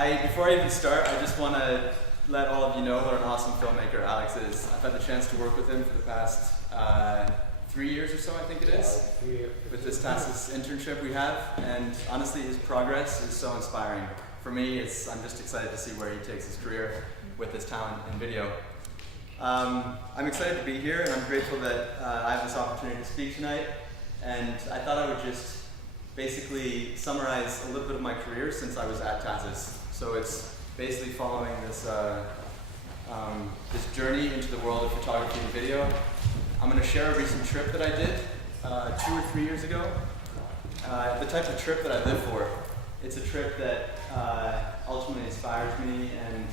Before I even start, I just want to let all of you know what an awesome filmmaker Alex is. I've had the chance to work with him for the past 3 years or so, I think it is, with this TASIS internship we have, and honestly his progress is so inspiring. For me, I'm just excited to see where he takes his career with his talent in video. I'm excited to be here, and I'm grateful that I have this opportunity to speak tonight, and I thought I would just basically summarize a little bit of my career since I was at TASIS. So it's basically following this, this journey into the world of photography and video. I'm going to share a recent trip that I did 2 or 3 years ago. The type of trip that I live for. It's a trip that ultimately inspires me, and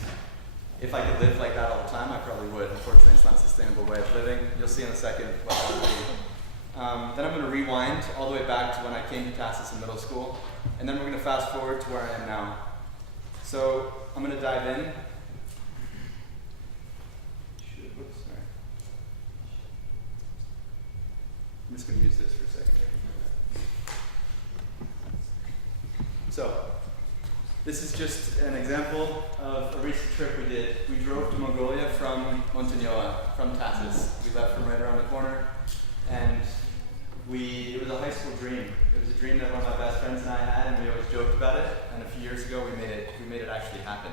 if I could live like that all the time, I probably would. Unfortunately, it's not a sustainable way of living. You'll see in a second what that would be. Then I'm going to rewind all the way back to when I came to TASIS in middle school, and then we're going to fast forward to where I am now. So I'm going to dive in. Whoops, sorry. I'm just going to use this for a second. So this is just an example of a recent trip we did. We drove to Mongolia from Montagnolo, from TASIS. We left from right around the corner, and it was a high school dream. It was a dream that one of my best friends and I had, and we always joked about it. And a few years ago, we made it actually happen.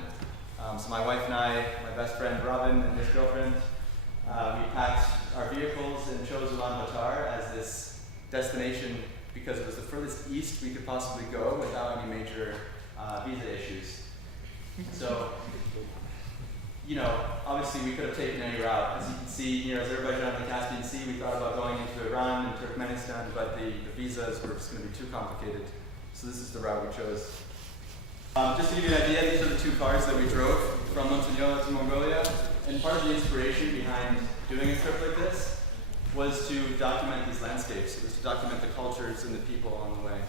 So my wife and I, my best friend Robin and his girlfriend, we packed our vehicles and chose Ulaanbaatar as this destination because it was the furthest east we could possibly go without any major visa issues. So, obviously we could have taken any route. As you can see, Azerbaijan and the Caspian Sea, we thought about going into Iran and Turkmenistan, but the visas were just going to be too complicated. So this is the route we chose. Just to give you an idea, these are the 2 cars that we drove from Montagnolo to Mongolia. And part of the inspiration behind doing a trip like this was to document these landscapes. It was to document the cultures and the people on the way.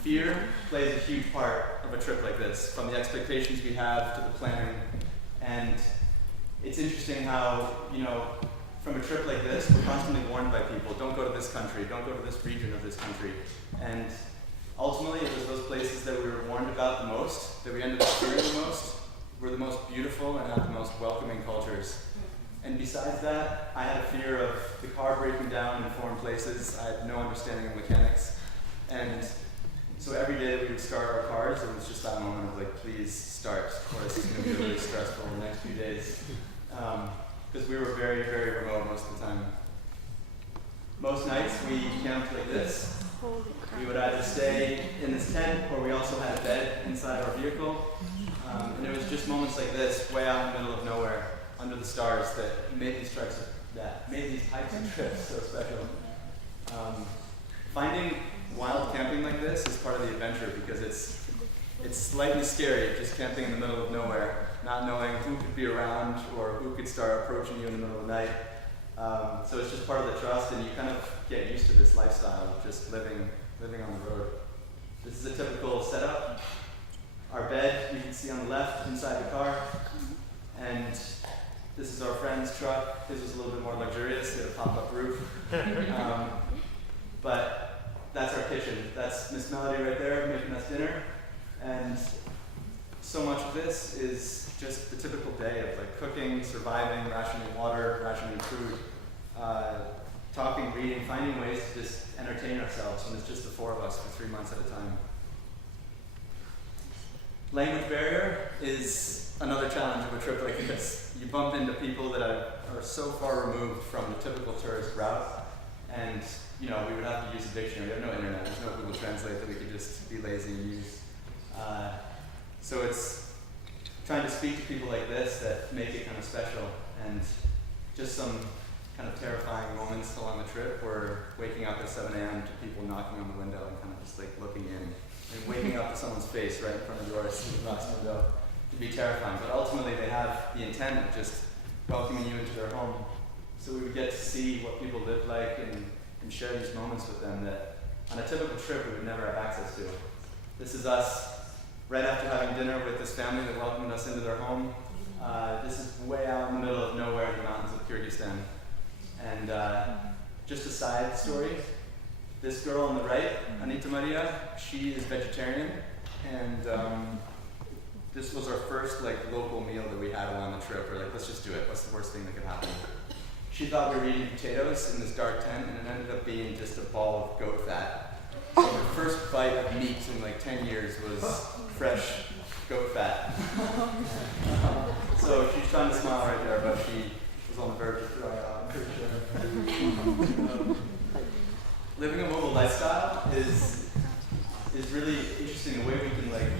Fear plays a huge part of a trip like this, from the expectations we have to the planning. And it's interesting how, from a trip like this, we're constantly warned by people, don't go to this country, don't go to this region of this country. And ultimately, it was those places that we were warned about the most, that we ended up fearing the most, were the most beautiful and had the most welcoming cultures. And besides that, I had a fear of the car breaking down in foreign places. I had no understanding of mechanics. And so every day that we would start our cars, it was just that moment of like, please start, or this is going to be really stressful in the next few days. Because we were very, very remote most of the time. Most nights we camped like this. We would either stay in this tent, or we also had a bed inside our vehicle. And it was just moments like this, way out in the middle of nowhere, under the stars, that made these types of trips so special. Finding wild camping like this is part of the adventure, because it's slightly scary just camping in the middle of nowhere, not knowing who could be around or who could start approaching you in the middle of the night. So it's just part of the trust, and you kind of get used to this lifestyle of just living on the road. This is a typical setup. Our bed, you can see on the left inside the car, and this is our friend's truck. His was a little bit more luxurious, it had a pop-up roof. But that's our kitchen. That's Miss Melody right there making us dinner. And so much of this is just the typical day of like cooking, surviving, rationing water, rationing food, talking, reading, finding ways to just entertain ourselves when it's just the 4 of us for 3 months at a time. Language barrier is another challenge of a trip like this. You bump into people that are so far removed from the typical tourist route, and we would have to use a dictionary. We have no internet, there's no Google Translate that we could just be lazy and use. So it's trying to speak to people like this that make it kind of special, and just some kind of terrifying moments along the trip were waking up at 7 a.m. to people knocking on the window and kind of just like looking in, and waking up to someone's face right in front of yours through the glass window. It can be terrifying, but ultimately they have the intent of just welcoming you into their home. So we would get to see what people live like and share these moments with them that on a typical trip we would never have access to. This is us right after having dinner with this family that welcomed us into their home. This is way out in the middle of nowhere in the mountains of Kyrgyzstan. And just a side story, this girl on the right, Anita Maria, she is vegetarian, and this was our first like local meal that we had while on the trip. We're like, let's just do it. What's the worst thing that could happen? She thought we were eating potatoes in this dark tent, and it ended up being just a ball of goat fat. So her first bite of meat in like 10 years was fresh goat fat. So she's trying to smile right there, but she was on the verge of throwing out, I'm pretty sure. Living a mobile lifestyle is really interesting, the way we can like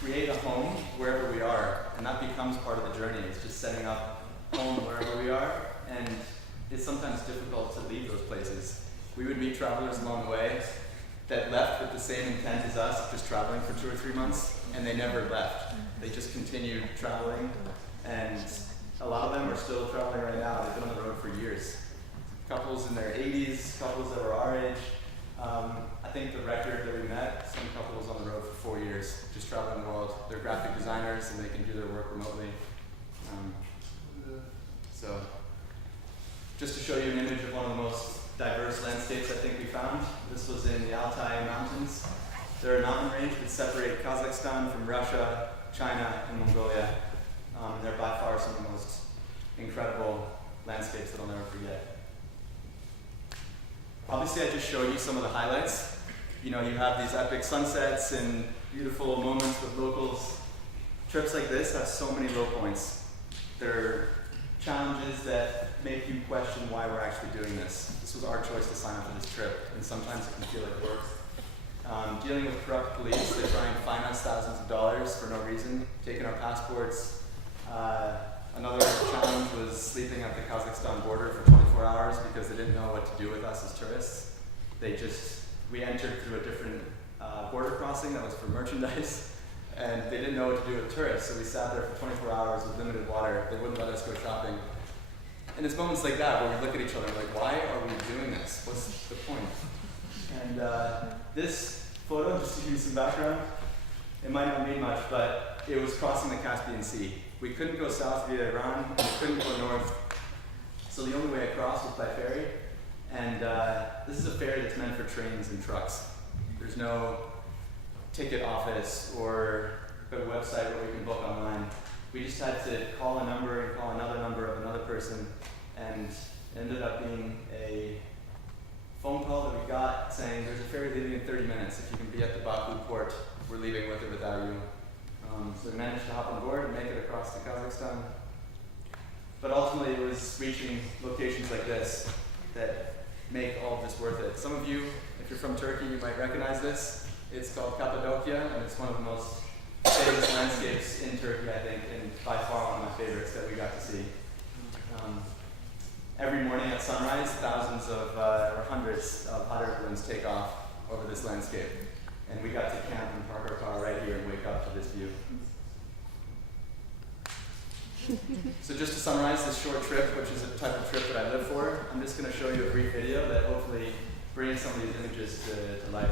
create a home wherever we are, and that becomes part of the journey. It's just setting up home wherever we are, and it's sometimes difficult to leave those places. We would meet travelers along the way that left with the same intent as us, just traveling for 2 or 3 months, and they never left. They just continued traveling, and a lot of them are still traveling right now. They've been on the road for years. Couples in their 80s, couples that were our age. I think the record that we met, some couple was on the road for 4 years, just traveling the world. They're graphic designers and they can do their work remotely. So, just to show you an image of one of the most diverse landscapes I think we found. This was in the Altai Mountains. They're a mountain range that separate Kazakhstan from Russia, China, and Mongolia. They're by far some of the most incredible landscapes that I'll never forget. Obviously, I just showed you some of the highlights. You know, you have these epic sunsets and beautiful moments with locals. Trips like this have so many low points. They're challenges that make you question why we're actually doing this. This was our choice to sign up for this trip, and sometimes it can feel like work. Dealing with corrupt police, they try and fine us thousands of dollars for no reason, taking our passports. Another challenge was sleeping at the Kazakhstan border for 24 hours because they didn't know what to do with us as tourists. We entered through a different border crossing that was for merchandise, and they didn't know what to do with tourists, so we sat there for 24 hours with limited water. They wouldn't let us go shopping. And it's moments like that where we look at each other and we're like, why are we doing this? What's the point? And this photo, just to give you some background, it might not mean much, but it was crossing the Caspian Sea. We couldn't go south via Iran, and we couldn't go north. So the only way across was by ferry. And this is a ferry that's meant for trains and trucks. There's no ticket office or a website where we can book online. We just had to call a number and call another number of another person, and it ended up being a phone call that we got saying there's a ferry leaving in 30 minutes. If you can be at the Baku port, we're leaving with or without you. So we managed to hop on board and make it across to Kazakhstan. But ultimately it was reaching locations like this that make all of this worth it. Some of you, if you're from Turkey, you might recognize this. It's called Cappadocia, and it's one of the most famous landscapes in Turkey, I think, and by far one of my favorites that we got to see. Every morning at sunrise, thousands of, or hundreds of hot air balloons take off over this landscape. And we got to camp and park our car right here and wake up to this view. So just to summarize this short trip, which is a type of trip that I live for, I'm just going to show you a brief video that hopefully brings some of these images to life.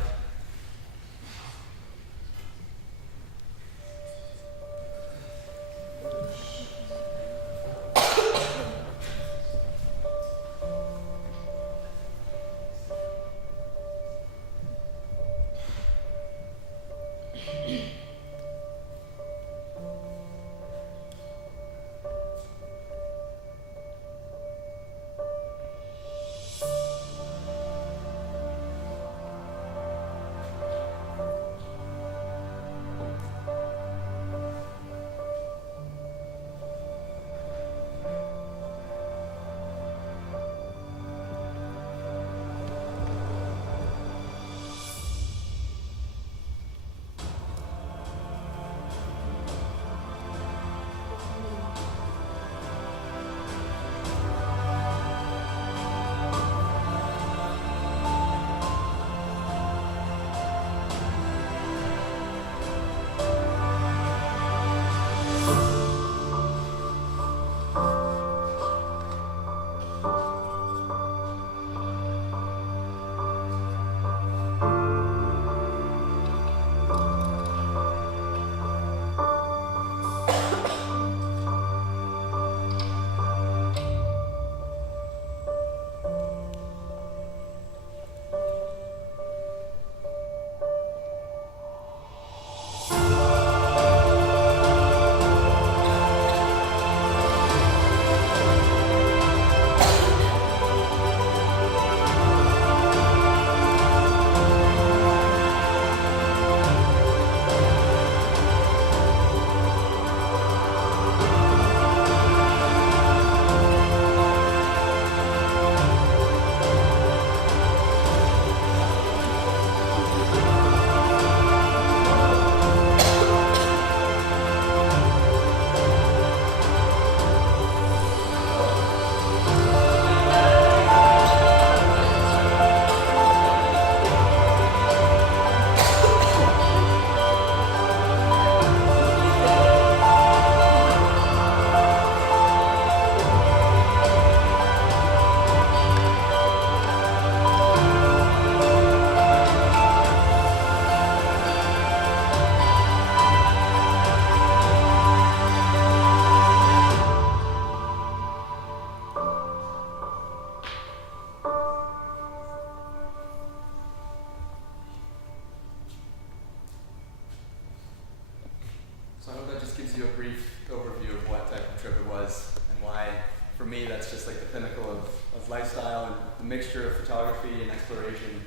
mixture of photography and exploration.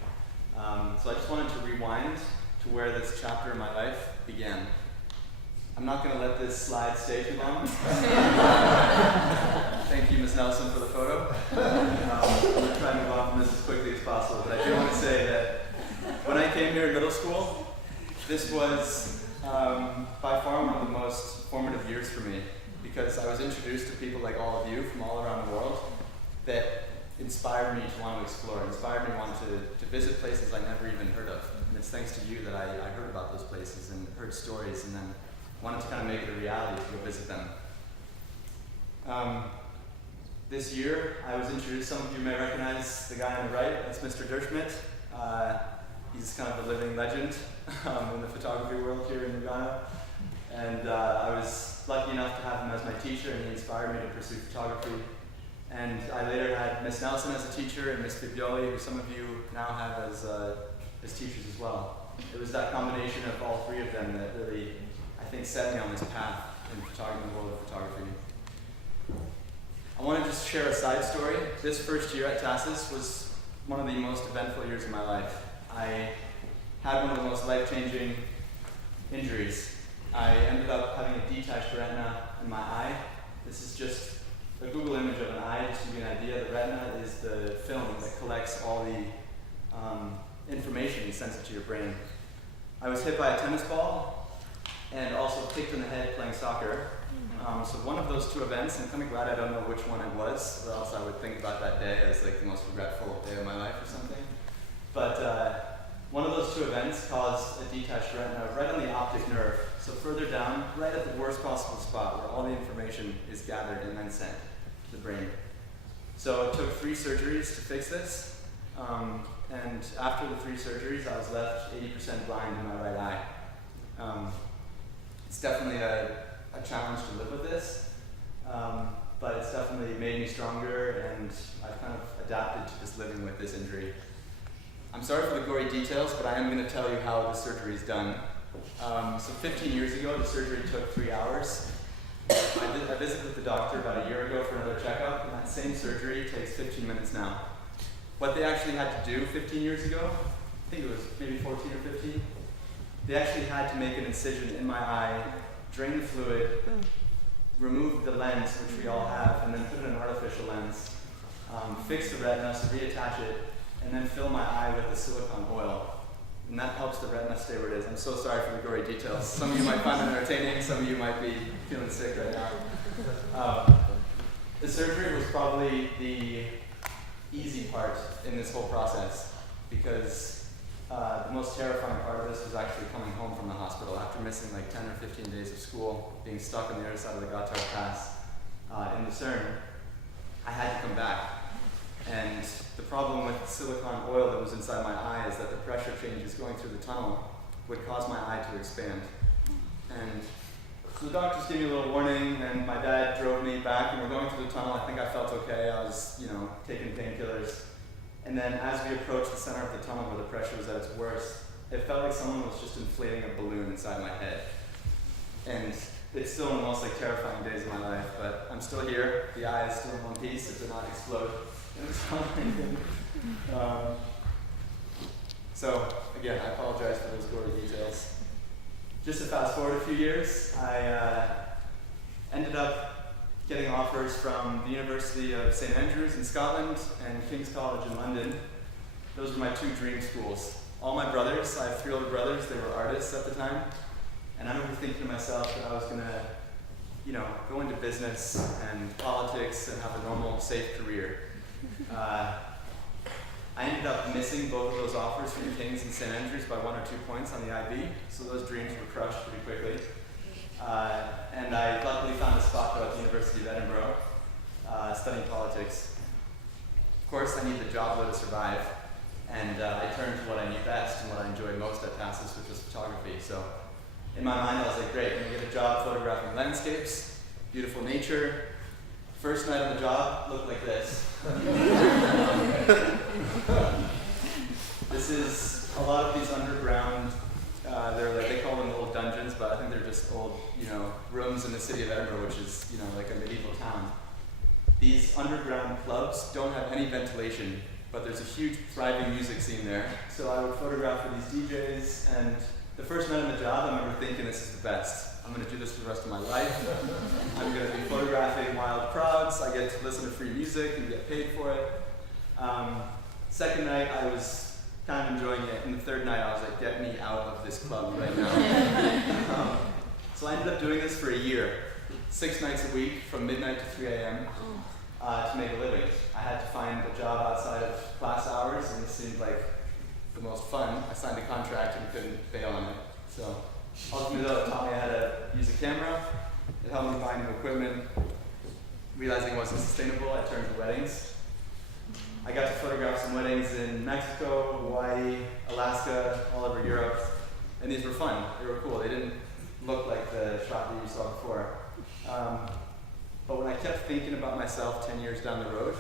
So I just wanted to rewind to where this chapter in my life began. I'm not going to let this slide stay too long. Thank you, Ms. Nelson, for the photo. I'm going to try and move on from this as quickly as possible, but I do want to say that when I came here in middle school, this was by far one of the most formative years for me, because I was introduced to people like all of you from all around the world that inspired me to want to explore, inspired me to want to visit places I never even heard of. And it's thanks to you that I heard about those places and heard stories and then wanted to kind of make it a reality to go visit them. This year, I was introduced, some of you may recognize the guy on the right, that's Mr. Derschmidt. He's kind of a living legend in the photography world here in Uganda. And I was lucky enough to have him as my teacher, and he inspired me to pursue photography. And I later had Miss Nelson as a teacher and Miss Bibioli, who some of you now have as teachers as well. It was that combination of all three of them that really, I think, set me on this path in photography, the world of photography. I want to just share a side story. This first year at TASIS was one of the most eventful years of my life. I had one of the most life-changing injuries. I ended up having a detached retina in my eye. This is just a Google image of an eye, just to give you an idea. The retina is the film that collects all the information and sends it to your brain. I was hit by a tennis ball and also kicked in the head playing soccer. So one of those two events, and I'm kind of glad I don't know which one it was, or else I would think about that day as like the most regretful day of my life or something. But one of those two events caused a detached retina right on the optic nerve, so further down, right at the worst possible spot where all the information is gathered and then sent to the brain. So it took 3 surgeries to fix this, and after the 3 surgeries, I was left 80% blind in my right eye. It's definitely a challenge to live with this, but it's definitely made me stronger, and I've kind of adapted to just living with this injury. I'm sorry for the gory details, but I am going to tell you how the surgery is done. So 15 years ago, the surgery took 3 hours. I visited with the doctor about a year ago for another checkup, and that same surgery takes 15 minutes now. What they actually had to do 15 years ago, I think it was maybe 14 or 15, they actually had to make an incision in my eye, drain the fluid, remove the lens, which we all have, and then put in an artificial lens, fix the retina, so reattach it, and then fill my eye with the silicone oil. And that helps the retina stay where it is. I'm so sorry for the gory details. Some of you might find it entertaining, some of you might be feeling sick right now. The surgery was probably the easy part in this whole process, because the most terrifying part of this was actually coming home from the hospital after missing like 10 or 15 days of school, being stuck on the other side of the Gotthard Pass in Lucerne. I had to come back. And the problem with the silicone oil that was inside my eye is that the pressure changes going through the tunnel would cause my eye to expand. And so the doctors gave me a little warning, and my dad drove me back, and we're going through the tunnel. I think I felt okay. I was, taking painkillers. And then as we approached the center of the tunnel where the pressure was at its worst, it felt like someone was just inflating a balloon inside my head. And it's still one of the most terrifying days of my life, but I'm still here. The eye is still in one piece. It did not explode. So again, I apologize for those gory details. Just to fast forward a few years, I ended up getting offers from the University of St. Andrews in Scotland and King's College in London. Those were my 2 dream schools. All my brothers, I have 3 older brothers, they were artists at the time, and I remember thinking to myself that I was going to, go into business and politics and have a normal, safe career. I ended up missing both of those offers from King's and St. Andrews by 1 or 2 points on the IB, so those dreams were crushed pretty quickly. And I luckily found a spot though at the University of Edinburgh, studying politics. Of course, I needed a job though to survive, and I turned to what I knew best and what I enjoyed most at TASIS, which was photography. So in my mind, I was like, great, I'm gonna get a job photographing landscapes, beautiful nature. First night on the job looked like this. This is a lot of these underground, they call them old dungeons, but I think they're just old, rooms in the city of Edinburgh, which is, like a medieval town. These underground clubs don't have any ventilation but there's a huge thriving music scene there. So I would photograph for these DJs, and the first night on the job, I remember thinking, this is the best. I'm going to do this for the rest of my life. I'm going to be photographing wild crowds. I get to listen to free music and get paid for it. Second night, I was kind of enjoying it, and the third night, I was like, get me out of this club right now. So I ended up doing this for a year, 6 nights a week from midnight to 3 a.m. To make a living. I had to find a job outside of class hours, and it seemed like the most fun. I signed a contract and couldn't bail on it. So ultimately, though, it taught me how to use a camera. It helped me buy new equipment. Realizing it wasn't sustainable, I turned to weddings. I got to photograph some weddings in Mexico, Hawaii, Alaska, all over Europe, and these were fun. They were cool. They didn't look like the shot that you saw before. But when I kept thinking about myself 10 years down the road,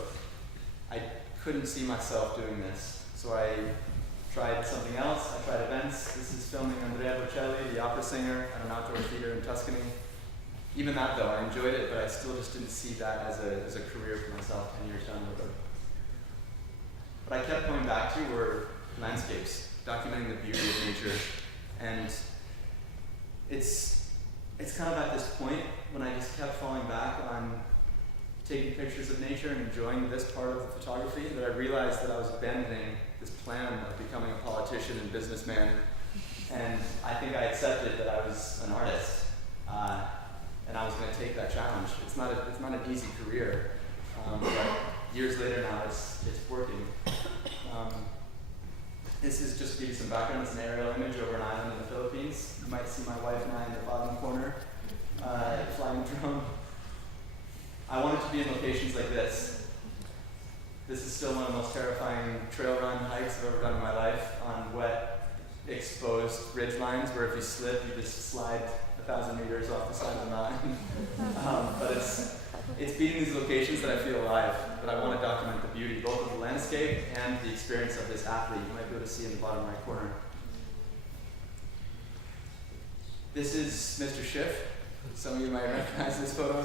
I couldn't see myself doing this. So I tried something else. I tried events. This is filming Andrea Bocelli, the opera singer, at an outdoor theater in Tuscany. Even that, though, I enjoyed it, but I still just didn't see that as a career for myself 10 years down the road. What I kept going back to were landscapes, documenting the beauty of nature. And it's kind of at this point when I just kept falling back on taking pictures of nature and enjoying this part of the photography that I realized that I was abandoning this plan of becoming a politician and businessman. And I think I accepted that I was an artist, and I was going to take that challenge. It's not an easy career, but years later now it's working. This is just to give you some background. It's an aerial image over an island in the Philippines. You might see my wife and I in the bottom corner, flying a drone. I wanted to be in locations like this. This is still one of the most terrifying trail run hikes I've ever done in my life, on wet, exposed ridge lines where if you slip, you just slide 1,000 meters off the side of the mountain. But it's being these locations that I feel alive, that I want to document the beauty, both of the landscape and the experience of this athlete. You might be able to see in the bottom right corner. This is Mr. Schiff. Some of you might recognize this photo.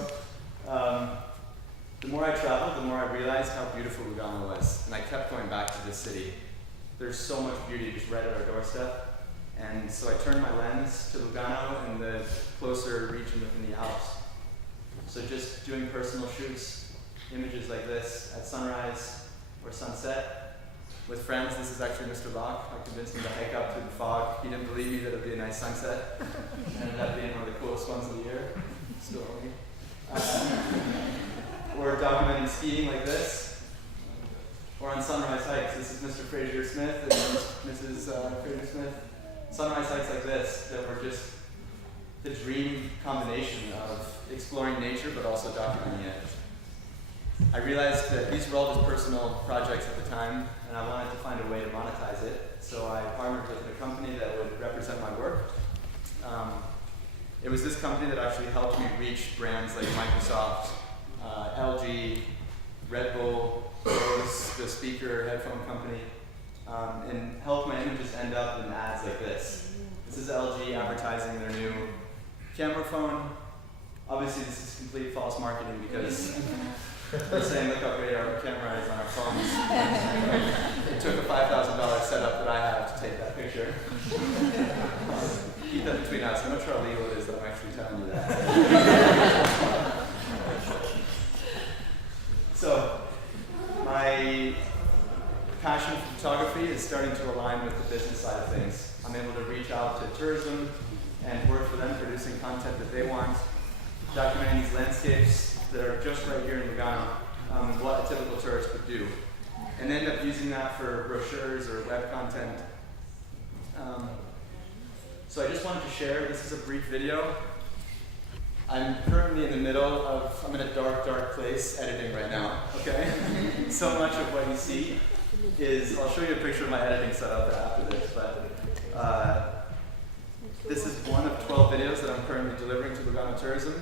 The more I traveled, the more I realized how beautiful Lugano was, and I kept going back to this city. There's so much beauty just right at our doorstep, and so I turned my lens to Lugano and the closer region within the Alps. So just doing personal shoots, images like this at sunrise or sunset. With friends, this is actually Mr. Locke. I convinced him to hike up through the fog. He didn't believe me that it would be a nice sunset. It ended up being one of the coolest ones of the year. Still only. Or documenting skiing like this. Or on sunrise hikes. This is Mr. Fraser Smith and Mrs. Fraser Smith. Sunrise hikes like this that were just the dream combination of exploring nature but also documenting it. I realized that these were all just personal projects at the time, and I wanted to find a way to monetize it. So I partnered with a company that would represent my work. It was this company that actually helped me reach brands like Microsoft, LG, Red Bull, Bose, the speaker headphone company, and helped my images end up in ads like this. This is LG advertising their new camera phone. Obviously, this is complete false marketing because they're saying, look how great our camera is on our phones. It took a $5,000 setup that I have to take that picture. Keep that between us. I'm not sure how legal it is that I'm actually telling you that. So, my passion for photography is starting to align with the business side of things. I'm able to reach out to tourism and work for them, producing content that they want, documenting these landscapes that are just right here in Lugano, what a typical tourist would do, and end up using that for brochures or web content. So I just wanted to share, this is a brief video. I'm currently in the middle of, I'm in a dark, dark place editing right now, okay? So much of what you see is, I'll show you a picture of my editing setup after this, but this is one of 12 videos that I'm currently delivering to Lugano Tourism,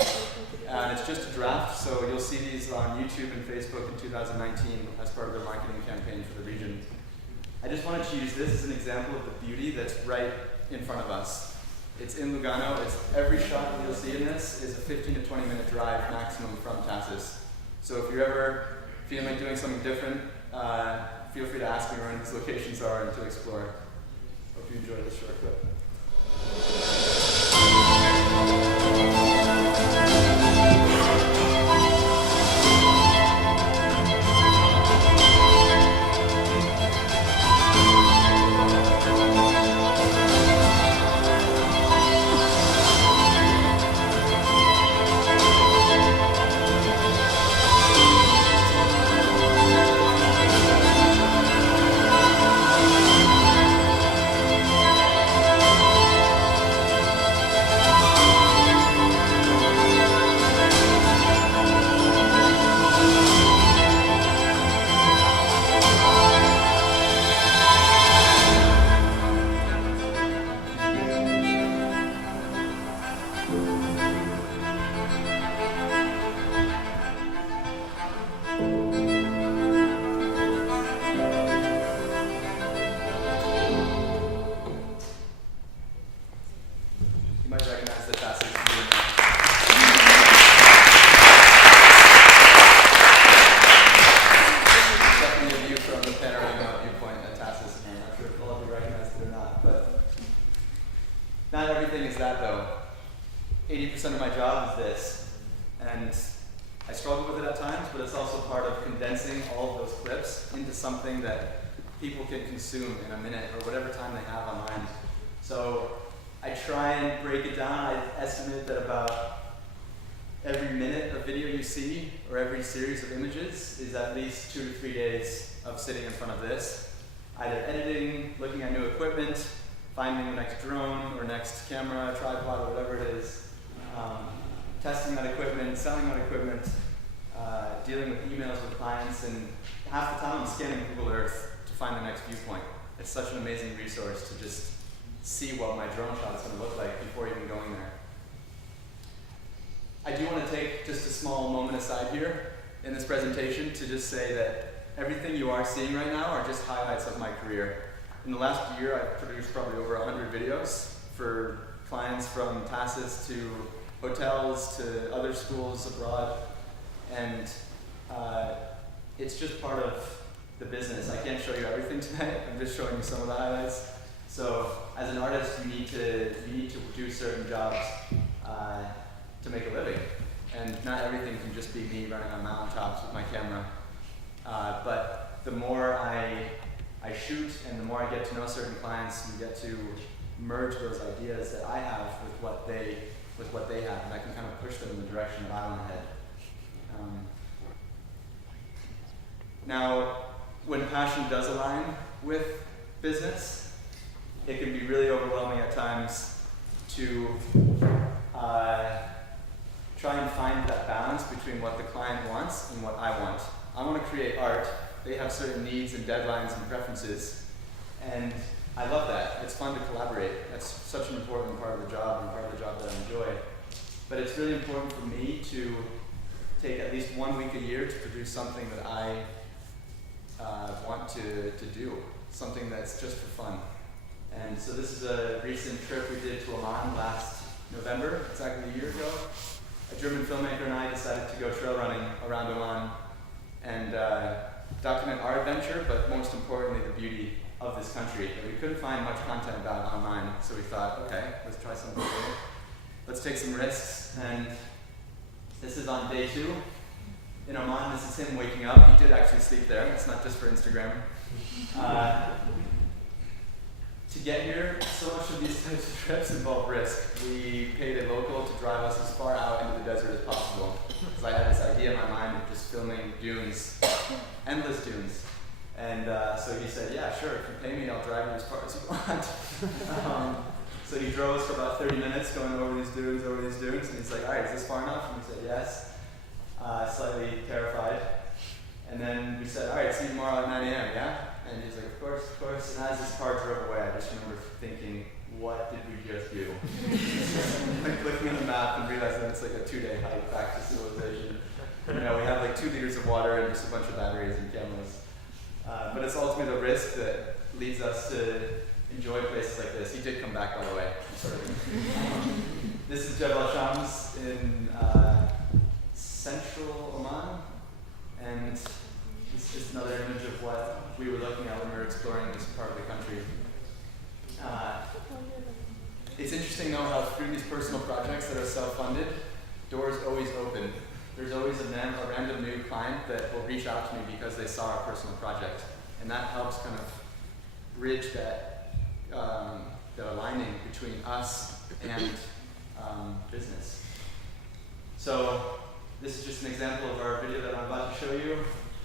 and it's just a draft, so you'll see these on YouTube and Facebook in 2019 as part of their marketing campaign for the region. I just wanted to use this as an example of the beauty that's right in front of us. It's in Lugano. Every shot that you'll see in this is a 15 to 20 minute drive maximum from TASIS. So if you're ever feeling like doing something different, feel free to ask me where these locations are and to explore. Hope you enjoyed this short clip. Not everything is that though. 80% of my job is this, and I struggle with it at times, but it's also part of condensing all of those clips into something that people can consume in a minute or whatever time they have online. So I try and break it down. I estimate that about every minute of video you see, or every series of images, is at least 2 to 3 days of sitting in front of this, either editing, looking at new equipment, finding the next drone or next camera, tripod, or whatever it is, testing that equipment, selling that equipment, dealing with emails with clients, and half the time I'm scanning Google Earth to find the next viewpoint. It's such an amazing resource to just see what my drone shot is going to look like before even going there. I do want to take just a small moment aside here in this presentation to just say that everything you are seeing right now are just highlights of my career. In the last year, I've produced probably over 100 videos for clients from TASIS to hotels to other schools abroad, and it's just part of the business. I can't show you everything tonight. I'm just showing you some of the highlights. So, as an artist, you need to do certain jobs to make a living, and not everything can just be me running on mountaintops with my camera. But the more I shoot and the more I get to know certain clients, you get to merge those ideas that I have with what they have, and I can kind of push them in the direction that I want to head. Now, when passion does align with business, it can be really overwhelming at times to try and find that balance between what the client wants and what I want. I want to create art. They have certain needs and deadlines and preferences, and I love that. It's fun to collaborate. That's such an important part of the job, and part of the job that I enjoy. But it's really important for me to take at least 1 week a year to produce something that I want to do, something that's just for fun. And so this is a recent trip we did to Oman last November, exactly a year ago. A German filmmaker and I decided to go trail running around Oman and document our adventure, but most importantly, the beauty of this country that we couldn't find much content about online. So we thought, okay, let's try something new. Let's take some risks. And this is on day 2 in Oman. This is him waking up. He did actually sleep there. It's not just for Instagram. To get here, so much of these types of trips involve risk. We paid a local to drive us as far out into the desert as possible, because I had this idea in my mind of just filming dunes, endless dunes. And so he said, yeah, sure, if you pay me, I'll drive you as far as you want. So he drove us for about 30 minutes going over these dunes, and he's like, all right, is this far enough? And we said, yes, slightly terrified. And then we said, all right, see you tomorrow at 9 a.m., yeah? And he's like, of course, of course. And as this car drove away, I just remember thinking, what did we just do? Like looking at the map and realizing it's like a 2-day hike back to civilization. You know, we have like 2 liters of water and just a bunch of batteries and cameras. But it's ultimately the risk that leads us to enjoy places like this. He did come back, by the way. This is Jebel Shams in central Oman, and it's just another image of what we were looking at when we were exploring this part of the country. It's interesting though how through these personal projects that are self-funded, doors always open. There's always a random new client that will reach out to me because they saw our personal project. And that helps kind of bridge that, the aligning between us and business. So this is just an example of our video that I'm about to show you.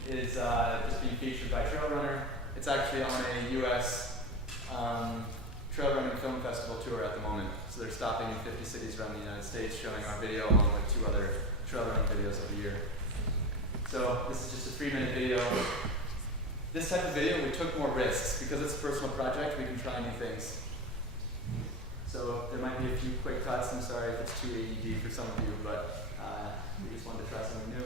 It is just being featured by Trail Runner. It's actually on a US trail running film festival tour at the moment. So they're stopping in 50 cities around the United States, showing our video along with 2 other trail running videos of the year. So this is just a 3-minute video. This type of video, we took more risks. Because it's a personal project, we can try new things. So there might be a few quick cuts. I'm sorry if it's too ADD for some of you, but we just wanted to try something new.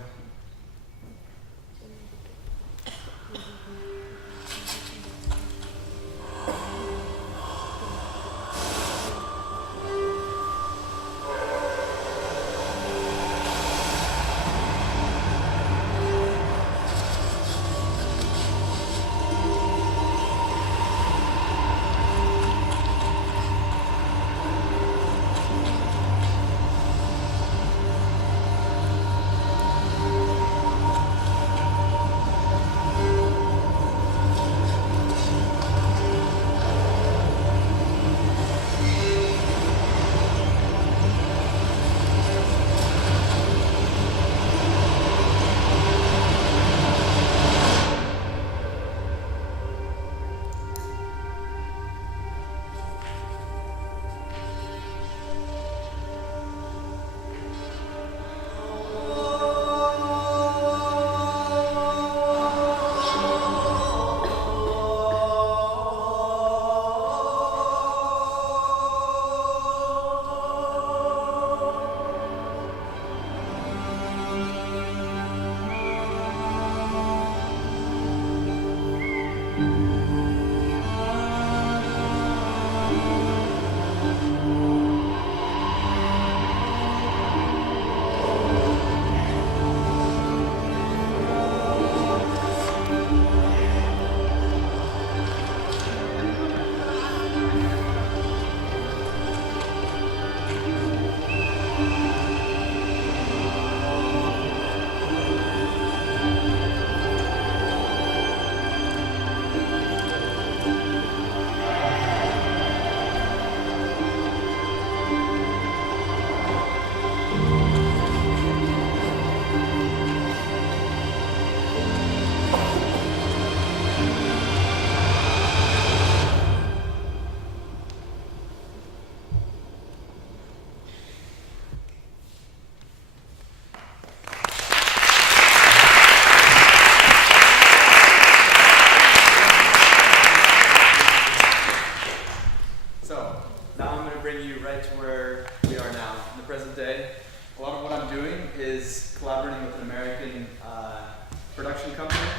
Production company,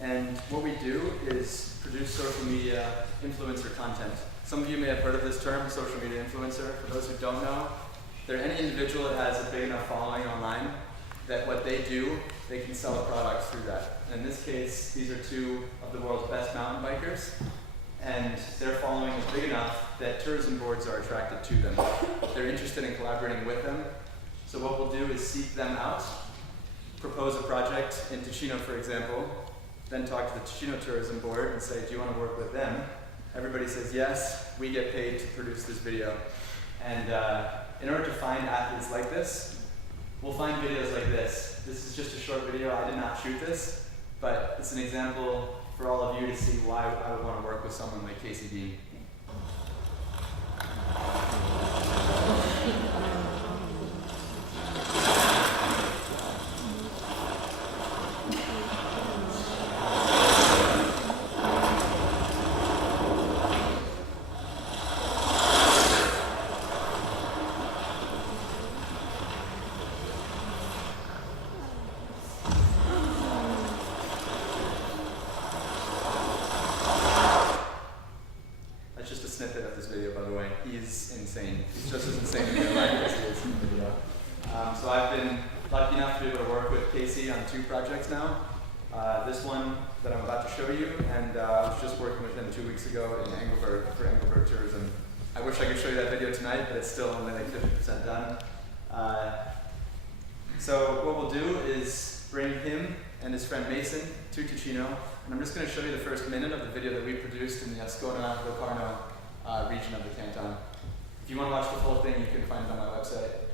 and what we do is produce social media influencer content. Some of you may have heard of this term, social media influencer. For those who don't know, they're any individual that has a big enough following online that what they do, they can sell a product through that. And in this case, these are 2 of the world's best mountain bikers, and their following is big enough that tourism boards are attracted to them. They're interested in collaborating with them. So what we'll do is seek them out, propose a project in Ticino, for example, then talk to the Ticino Tourism Board and say, do you want to work with them? Everybody says yes, we get paid to produce this video. And in order to find athletes like this, we'll find videos like this. This is just a short video. I did not shoot this, but it's an example for all of you to see why I would want to work with someone like Casey Dean. Insane. He's just as insane in real life as he is in the video. So I've been lucky enough to be able to work with Casey on 2 projects now. This one that I'm about to show you, 2 weeks ago in Engelberg for Engelberg Tourism. I wish I could show you that video tonight, but it's still only like 50% done. So what we'll do is bring him and his friend Mason to Ticino, and I'm just going to show you the first minute of the video that we produced in the Ascona-Locarno region of the canton. If you want to watch the full thing, you can find it on my website.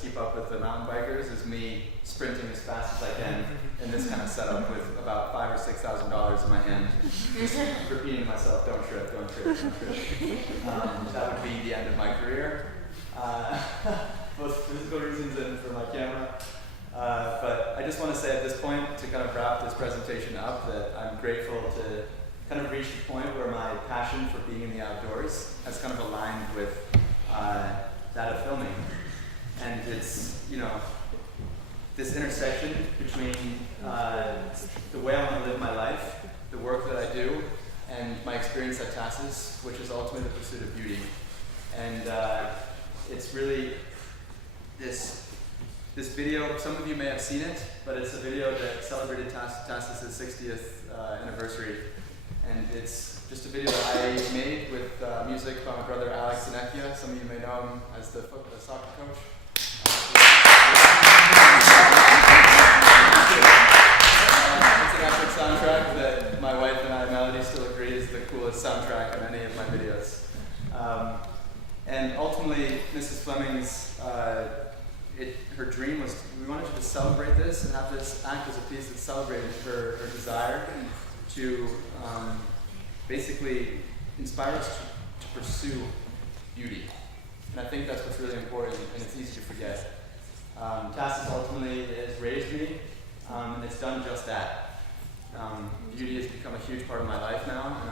Keep up with the mountain bikers is me sprinting as fast as I can in this kind of setup with about $5,000 or $6,000 in my hand, just repeating to myself, don't trip, don't trip, don't trip. That would be the end of my career, both for physical reasons and for my camera. But I just want to say at this point, to kind of wrap this presentation up, that I'm grateful to kind of reach the point where my passion for being in the outdoors has kind of aligned with that of filming. And it's, you know, this intersection between the way I want to live my life, the work that I do, and my experience at TASIS, which is ultimately the pursuit of beauty. And it's really this video, some of you may have seen it, but it's a video that celebrated TASIS' 60th anniversary. And it's just a video that I made with music by my brother Milo Zanecchia. Some of you may know him as the soccer coach. It's an epic soundtrack that my wife and I, Melody, still agree is the coolest soundtrack on any of my videos. And ultimately, Mrs. Fleming's, her dream was, we wanted to celebrate this and have this act as a piece that celebrated her desire to basically inspire us to pursue beauty. And I think that's what's really important, and it's easy to forget. TASIS ultimately has raised me, and it's done just that. Beauty has become a huge part of my life now, and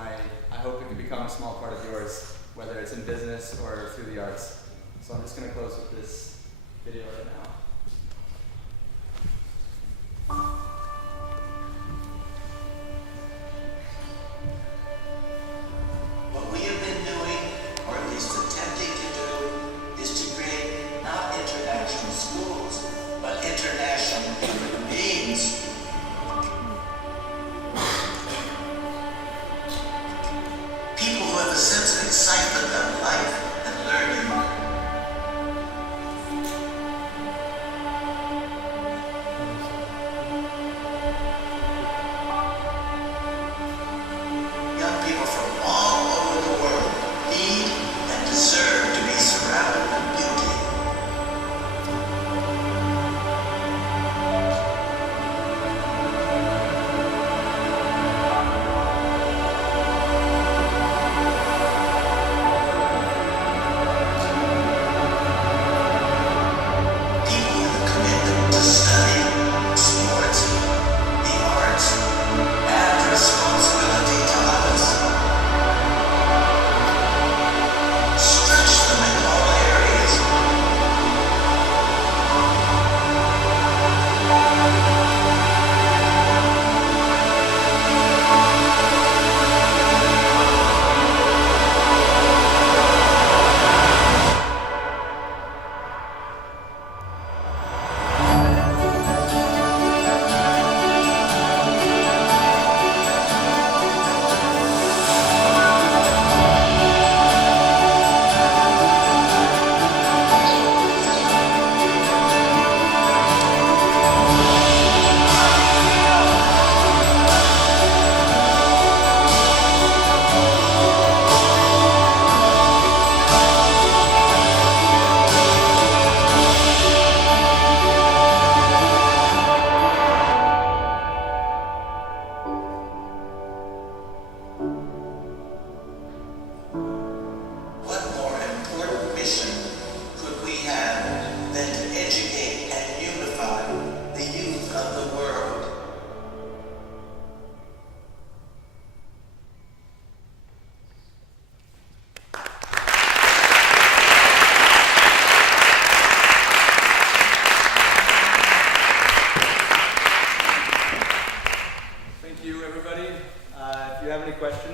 I hope it can become a small part of yours, whether it's in business or through the arts. So I'm just going to close with this video right now. What we have been doing, or at least attempting to do, is to create not international schools, but international human beings. People who have a sense of excitement about life and learning.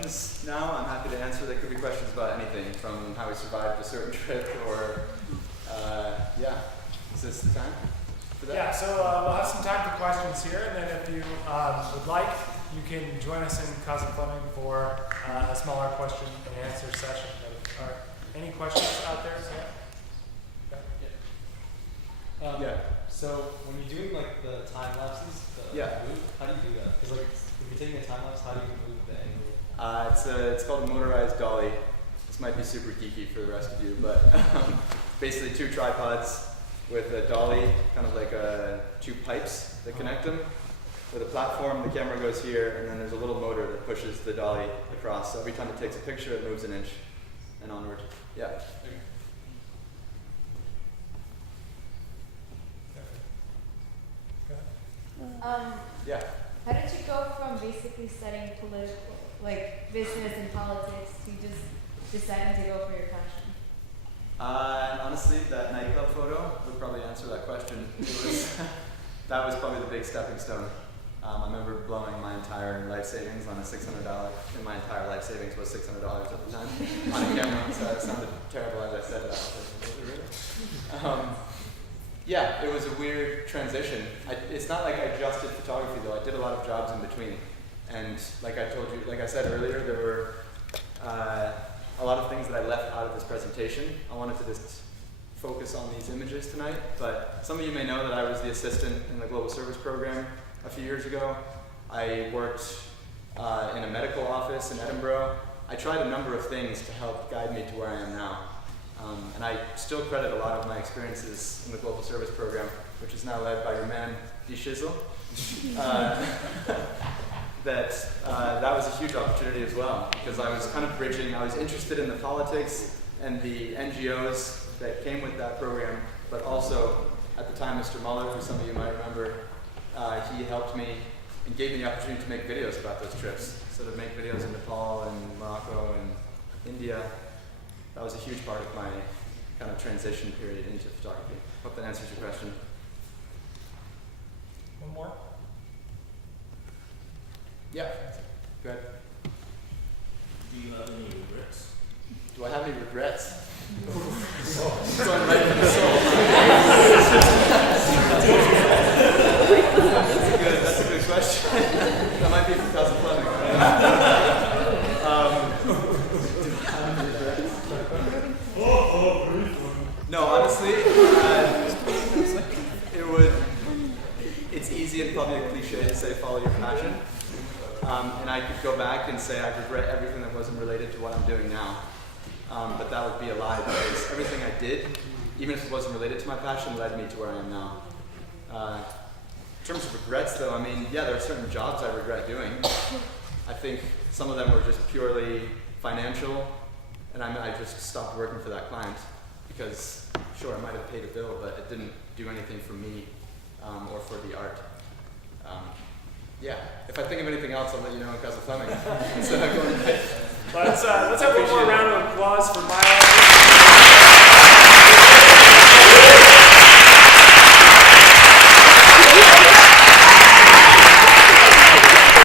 questions now, I'm happy to answer. They could be questions about anything, from how we survived a certain trip, or yeah. Is this the time for that? Yeah, so we'll have some time for questions here, and then if you would like, you can join us in Cousin Fleming for a smaller question and answer session. All right. Any questions out there? Yeah. So when you're doing like the time lapses, move, how do you do that? Because like if you're taking a time lapse, how do you move the angle? It's called a motorized dolly. This might be super geeky for the rest of you, but basically 2 tripods with a dolly, kind of like two pipes that connect them. With a platform, the camera goes here, and then there's a little motor that pushes the dolly across. So every time it takes a picture, it moves an inch and onward. Yeah. Yeah. How did you go from basically studying political, like business and politics, to just deciding to go for your passion? Honestly, that nightclub photo would probably answer that question. That was probably the big stepping stone. I remember blowing my entire life savings on a $600, and my entire life savings was $600 at the time, on a camera, so it sounded terrible as I said that. Was it really? Yeah, it was a weird transition. It's not like I just did photography though. I did a lot of jobs in between. And like I said earlier, there were a lot of things that I left out of this presentation. I wanted to just focus on these images tonight, but some of you may know that I was the assistant in the Global Service Program a few years ago. I worked in a medical office in Edinburgh. I tried a number of things to help guide me to where I am now. And I still credit a lot of my experiences in the Global Service Program, which is now led by your man, D. Shizzle. That was a huge opportunity as well, because I was kind of bridging. I was interested in the politics and the NGOs that came with that program, but also at the time, Mr. Muller, who some of you might remember, he helped me and gave me the opportunity to make videos about those trips. So to make videos in Nepal and Morocco and India, that was a huge part of my kind of transition period into photography. Hope that answers your question. One more? Yeah. Go ahead. Do you have any regrets? Do I have any regrets? Going right from the soul. That's a good question. That might be from Cousin Fleming. Do I have any regrets? No, honestly, it's easy and probably a cliche to say follow your passion. And I could go back and say I regret everything that wasn't related to what I'm doing now. But that would be a lie, because everything I did, even if it wasn't related to my passion, led me to where I am now. In terms of regrets though, I mean, yeah, there are certain jobs I regret doing. I think some of them were just purely financial, and I just stopped working for that client because, sure, I might have paid a bill, but it didn't do anything for me or for the art. Yeah, if I think of anything else, I'll let you know in Cousin Fleming. Instead of going right. Let's have one more round of applause for Milo.